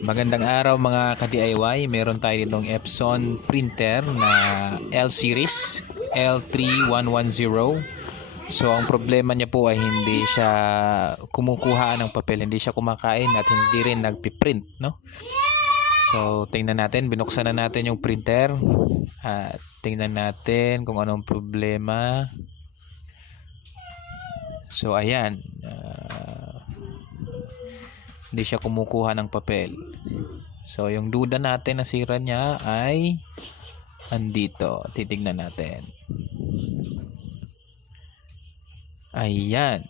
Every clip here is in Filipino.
Magandang araw mga ka-DIY. Meron tayo ditong Epson printer na L series L3110. So ang problema niya po ay hindi siya kumukuha ng papel, hindi siya kumakain at hindi rin nagpiprint, no? So tingnan natin, binuksan na natin yung printer at tingnan natin kung anong problema. So ayan, hindi siya kumukuha ng papel. So yung duda natin na sira niya ay andito. Titignan natin. Ayan.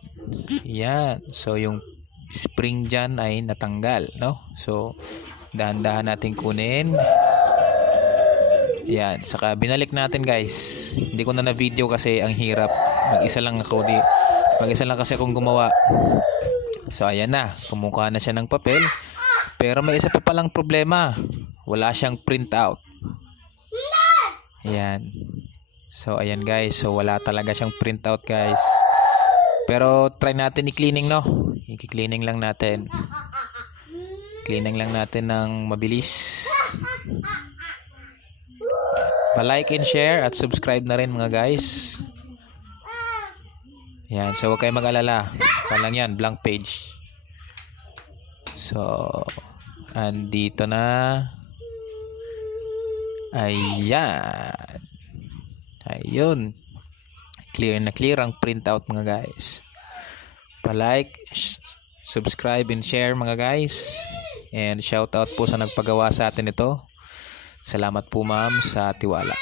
Ayan. So yung spring dyan ay natanggal, no? So dahan-dahan natin kunin. Ayan. Saka binalik natin, guys. Hindi ko na video kasi ang hirap. Mag-isa lang kasi akong gumawa. So ayan na, kumukuha na siya ng papel. Pero may isa pa palang problema. Wala siyang printout. Ayan. So ayan guys, so wala talaga siyang printout, guys. Pero try natin i-cleaning, no? I-cleaning lang natin. Cleaning lang natin ng mabilis. Pa-like and share at subscribe na rin mga guys. Ayan, so huwag kayong mag-alala. Walang yan, blank page. So, andito na. Ayan. Ayun. Clear na clear ang printout mga guys. Pa-like, subscribe and share mga guys. And shout out po sa nagpagawa sa atin ito. Salamat po ma'am sa tiwala.